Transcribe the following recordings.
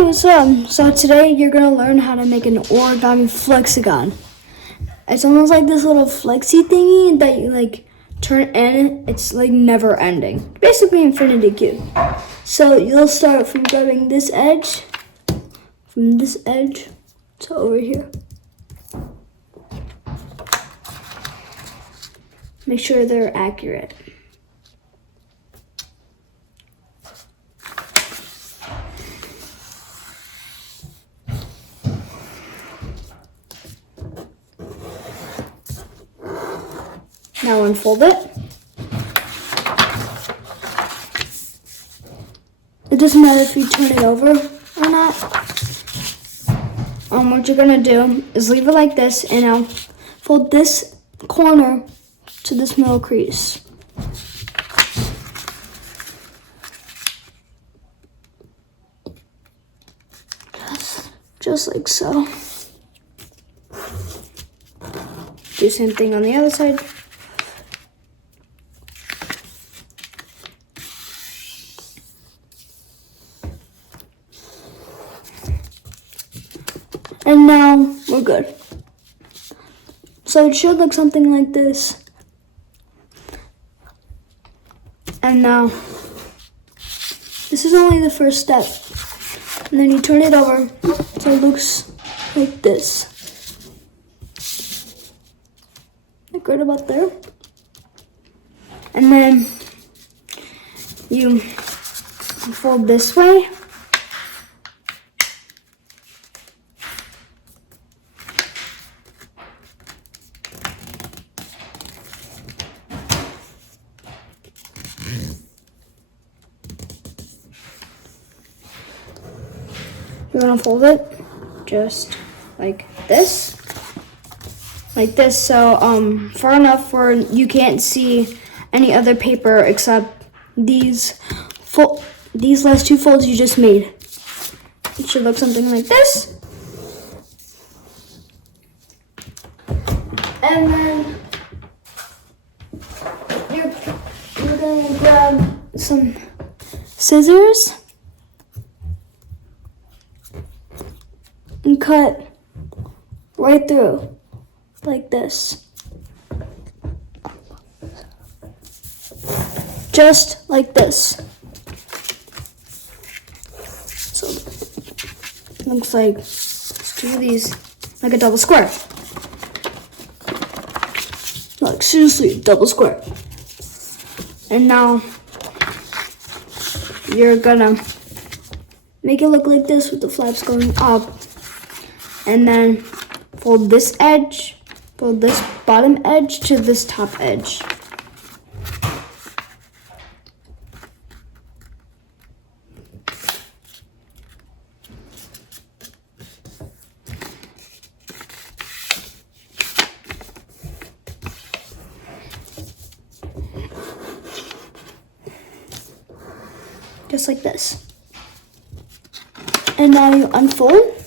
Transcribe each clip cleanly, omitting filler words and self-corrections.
Hey, what's up? So today you're gonna learn how to make an origami flexagon. It's almost like this little flexy thingy that you like turn in. It's like never ending. Basically infinity cube. So you'll start from grabbing this edge, from this edge to over here. Make sure they're accurate. Now unfold it. It doesn't matter if you turn it over or not. What you're gonna do is leave it like this, and now fold this corner to this middle crease. Just like so. Do the same thing on the other side. And now we're good. So it should look something like this. And now, this is only the first step. And then you turn it over so it looks like this. Like right about there. And then you fold this way. You're gonna fold it just like this, so far enough where you can't see any other paper except these last two folds you just made. It should look something like this. And then you're gonna grab some scissors and cut right through, like this. Just like this. So, it looks like, let's do these like a double square. Like, seriously, double square. And now, you're gonna make it look like this with the flaps going up. And then fold this bottom edge to this top edge. Just like this. And now you unfold.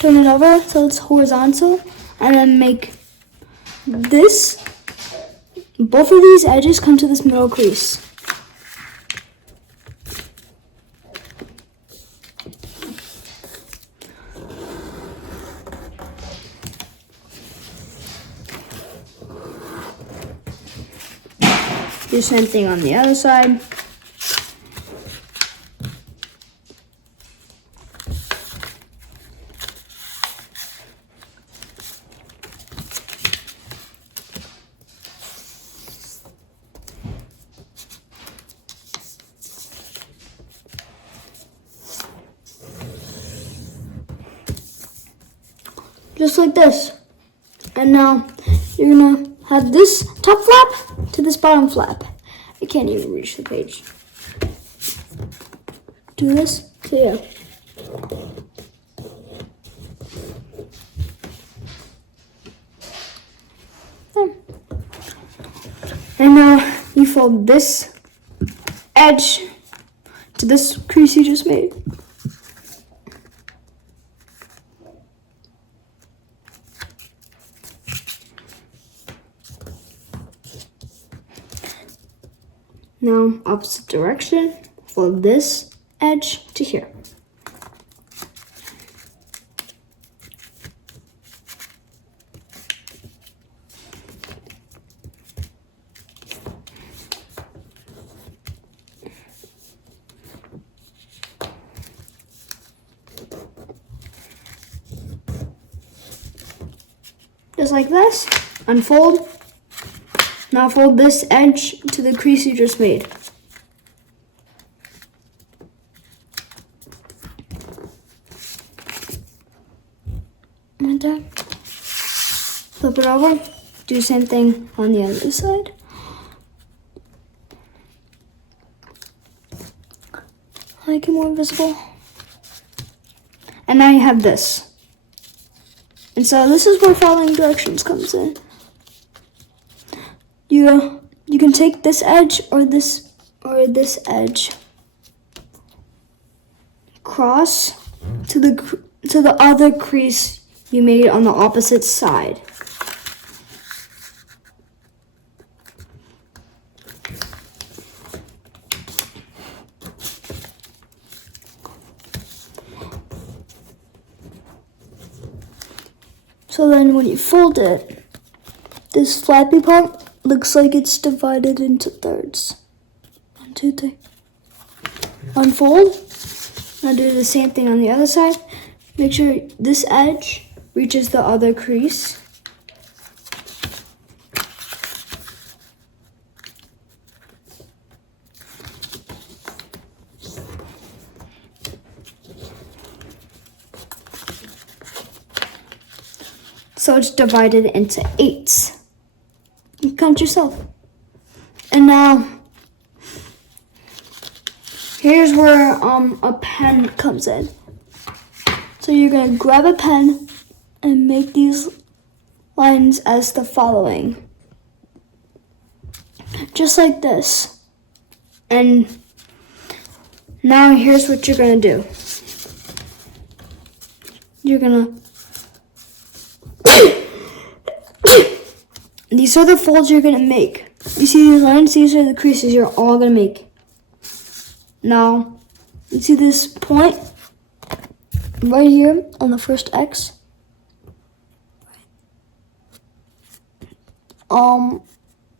Turn it over so it's horizontal, and then make both of these edges come to this middle crease. Do the same thing on the other side. Just like this. And now you're gonna have this top flap to this bottom flap. I can't even reach the page. Do this, so yeah. And now you fold this edge to this crease you just made. Now, opposite direction, fold this edge to here. Just like this, unfold. Now fold this edge to the crease you just made. Like that. Flip it over. Do the same thing on the other side. Make it more visible. And now you have this. And so this is where following directions comes in. You can take this edge or this edge, cross to the other crease you made on the opposite side. So then when you fold it, this flappy part looks like it's divided into thirds. 1, 2, 3. Unfold. Now do the same thing on the other side. Make sure this edge reaches the other crease. So it's divided into 8s. You count yourself. And now, here's where a pen comes in. So you're gonna grab a pen and make these lines as the following. Just like this. And now here's what you're gonna do. You're gonna these are the folds you're gonna make. You see these lines? These are the creases you're all gonna make. Now, you see this point right here on the first X?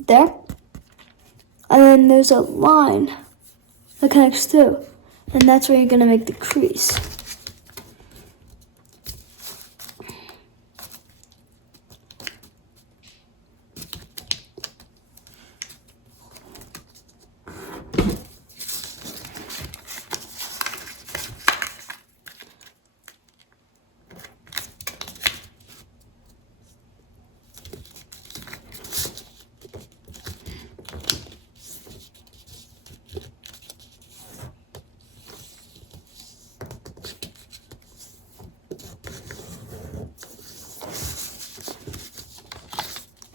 There. And then there's a line that connects through. And that's where you're gonna make the crease.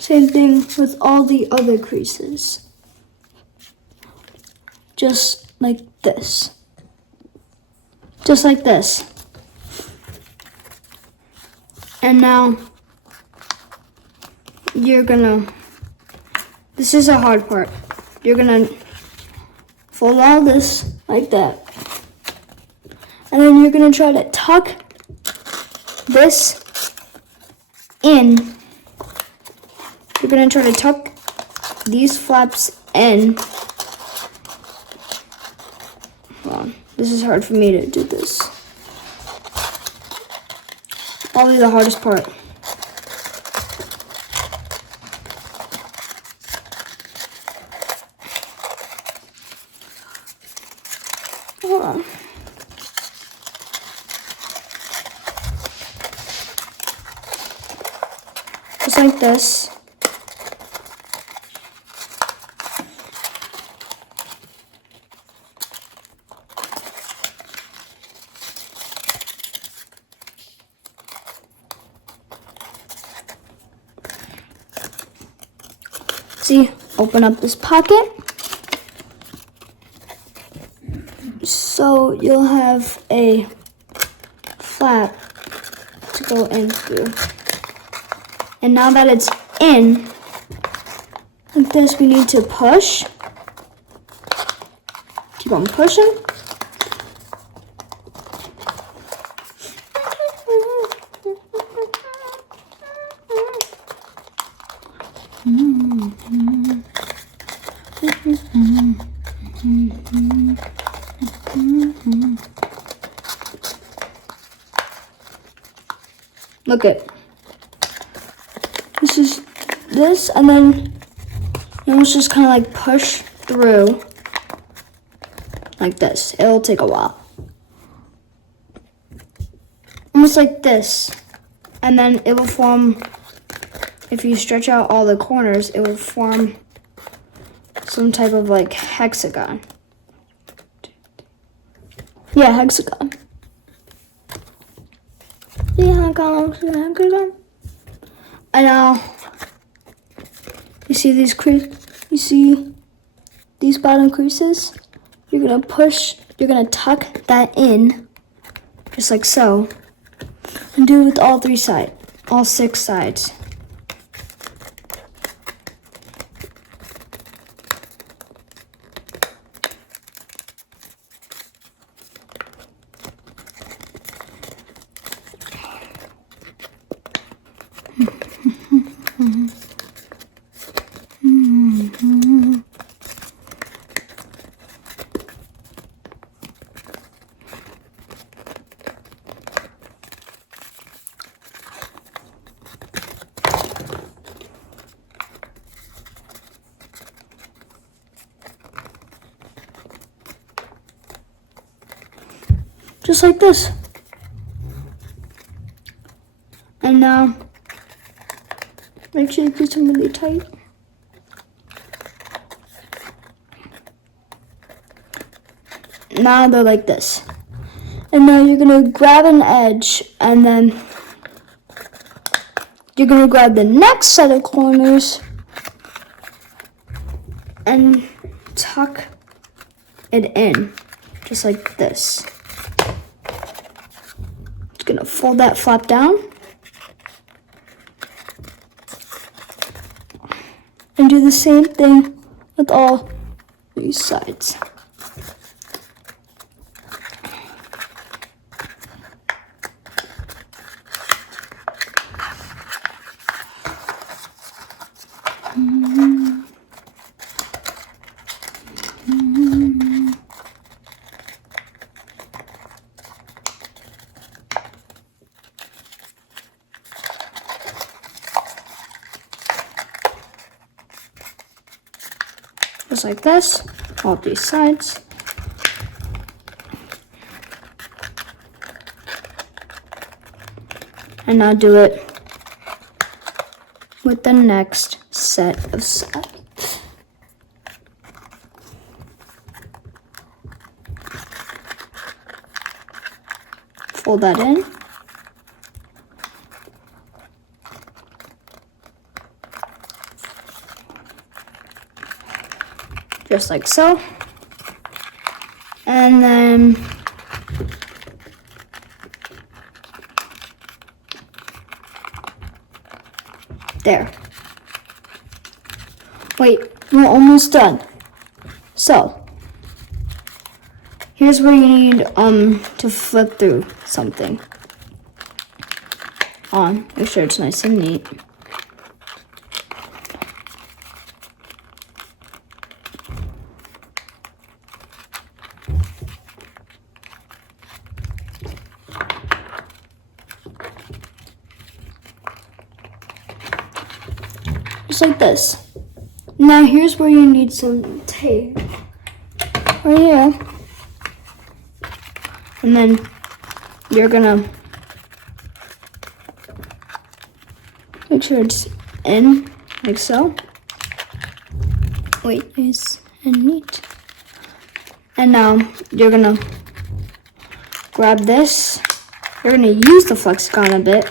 Same thing with all the other creases. Just like this. Just like this. And now you're gonna, this is a hard part. You're gonna fold all this like that. And then you're gonna try to tuck this in. You're gonna try to tuck these flaps in. Hold on. This is hard for me to do this. Probably the hardest part. Hold on. Just like this. See, open up this pocket. So you'll have a flap to go in through. And now that it's in, like this, we need to push. Keep on pushing. Look it. This is this, and then you almost just kind of like push through like this. It'll take a while. Almost like this. And then it will form, if you stretch out all the corners, it will form some type of like hexagon. Yeah, hexagon. Yeah, hexagon. And now, you see these you see these bottom creases? You're gonna tuck that in, just like so, and do it with all 6 sides. Just like this. And now, make sure you put them really tight. Now they're like this. And now you're gonna grab an edge, and then you're gonna grab the next set of corners and tuck it in, just like this. Gonna fold that flap down and do the same thing with all these sides. Just like this, all these sides. And now do it with the next set of sides. Fold that in. Just like so. And then there. Wait, we're almost done. So, here's where you need to flip through something. Make sure it's nice and neat. Just like this. Now here's where you need some tape. Right here. And then you're gonna make sure it's in, like so. Wait, nice and neat. And now you're gonna grab this. You're gonna use the Flexagon a bit.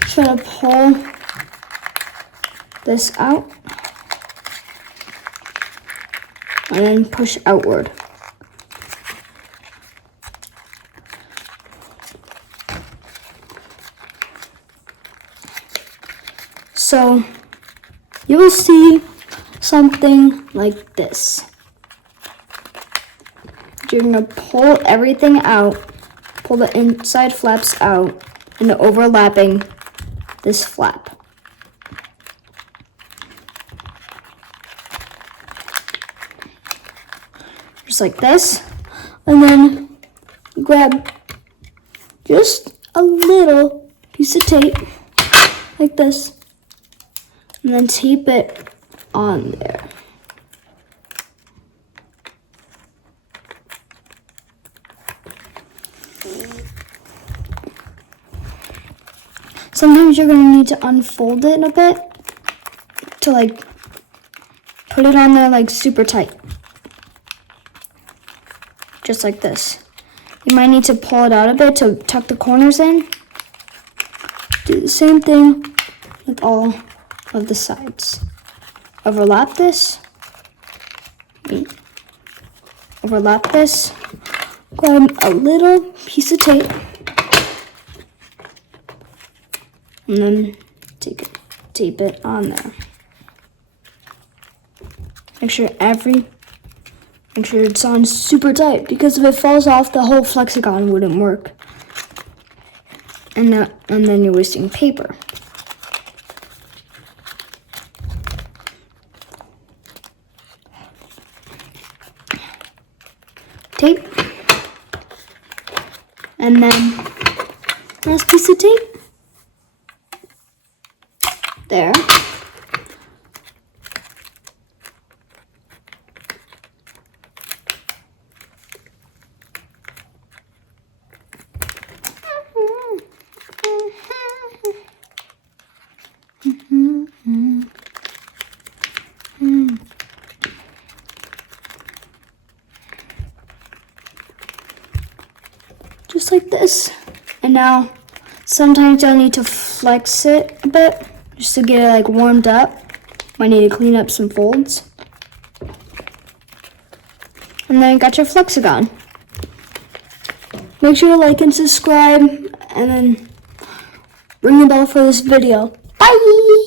Try to pull this out and then push outward. So you will see something like this. You're gonna pull everything out, pull the inside flaps out, and overlapping this flap. just like this, and then grab just a little piece of tape like this, and then tape it on there. Sometimes you're going to need to unfold it a bit to like put it on there like super tight. Just like this. You might need to pull it out a bit to tuck the corners in. Do the same thing with all of the sides. Overlap this. Overlap this. Grab a little piece of tape. And then tape it on there. Make sure it's on super tight, because if it falls off, the whole Flexagon wouldn't work. And then you're wasting paper. Tape. And then last piece of tape. There. Just like this. And now sometimes you'll need to flex it a bit just to get it like warmed up. Might need to clean up some folds. And then you got your Flexagon. Make sure to like and subscribe, and then ring the bell for this video. Bye!